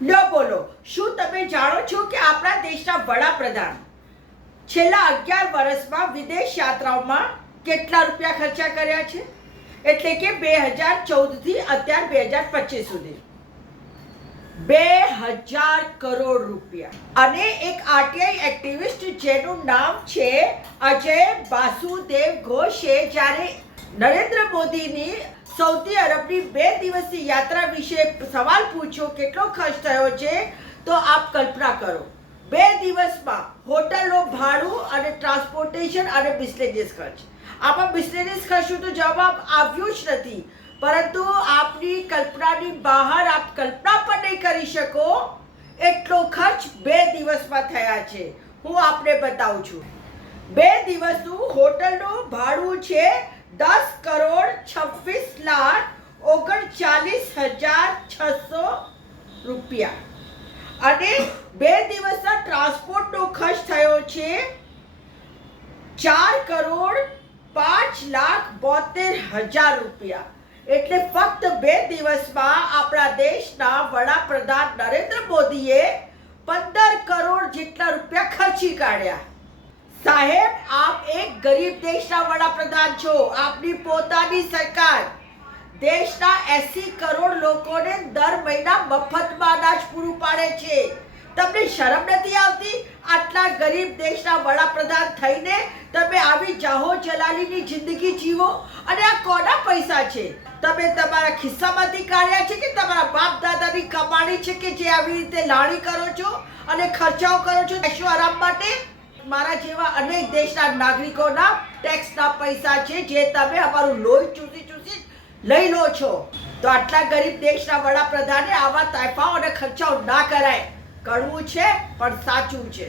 લ્યો બોલો. શું તમે જાણો છો કે આપણા દેશના વડાપ્રધાન છેલ્લા અગિયાર વર્ષમાં વિદેશ યાત્રાઓમાં કેટલા રૂપિયા ખર્ચા કર્યા છે? એટલે કે બે હજાર ચૌદથી અત્યાર બે હજાર પચીસ સુધી. બે હજાર કરોડ રૂપિયા. અને એક આરટીઆઈ એક્ટિવિસ્ટ જેનું નામ છે અજય વાસુદેવ ઘોષે, જ્યારે નરેન્દ્ર મોદીની સૌદી અરબની બે દિવસની યાત્રા વિશે સવાલ પૂછ્યો કેટલો ખર્ચ થયો છે, તો આપ કલ્પના કરો. બે દિવસમાં હોટલનું ભાડું અને ટ્રાન્સપોર્ટેશન અને બિઝનેસ ખર્ચ. આમાં બિઝનેસ ખર્ચનું તો જવાબ આવ્યું જ નથી, પરંતુ આપની કલ્પનાની બહાર આપ કલ્પના પણ નહીં કરી શકો એટલો ખર્ચ બે દિવસમાં થયા છે. હું આપને બતાવું છું. બે દિવસનું હોટલનું ભાડું છે દસ કરોડ છવ્વીસ લાખ ઓગણચાલીસ હજાર છસો રૂપિયા. અને બે દિવસના ટ્રાન્સપોર્ટનો ખર્ચ થયો છે ચાર કરોડ પાંચ લાખ બોતેર હજાર રૂપિયા. એટલે ફક્ત બે દિવસમાં આપણા દેશના વડાપ્રધાન નરેન્દ્ર મોદીએ પંદર કરોડ જેટલા રૂપિયા ખર્ચી કાઢ્યા. સાહેબ, આપ એક ગરીબ દેશના વડાપ્રધાન છો. આપની પોતાની સરકાર. દેશના એસી કરોડ લોકોને દર મહિના મફતમાં અનાજ પૂરું પાડે છે. તમને શરમ નથી આવતી? આટલા ગરીબ દેશના વડાપ્રધાન થઈને તમે આવી જાહો જલાલીની જિંદગી જીવો? અને આ કોના પૈસા છે? તમે તમારા ખિસ્સામાંથી કાઢ્યા છે કે તમારા બાપ દાદાની કમાણી છે કે જે આવી રીતે લાણી કરો છો અને ખર્ચાઓ કરો છો એશો આરામ માટે? મારા જેવા અનેક દેશના નાગરિકોના ટેક્સના પૈસા છે જે તમે અમારું લોહી ચૂસી લઈ લો છો તો આટલા ગરીબ દેશના વડાપ્રધાને આવા તાયફાઓ અને ખર્ચાઓ ના કરાય. કડવું છે, પણ સાચું છે.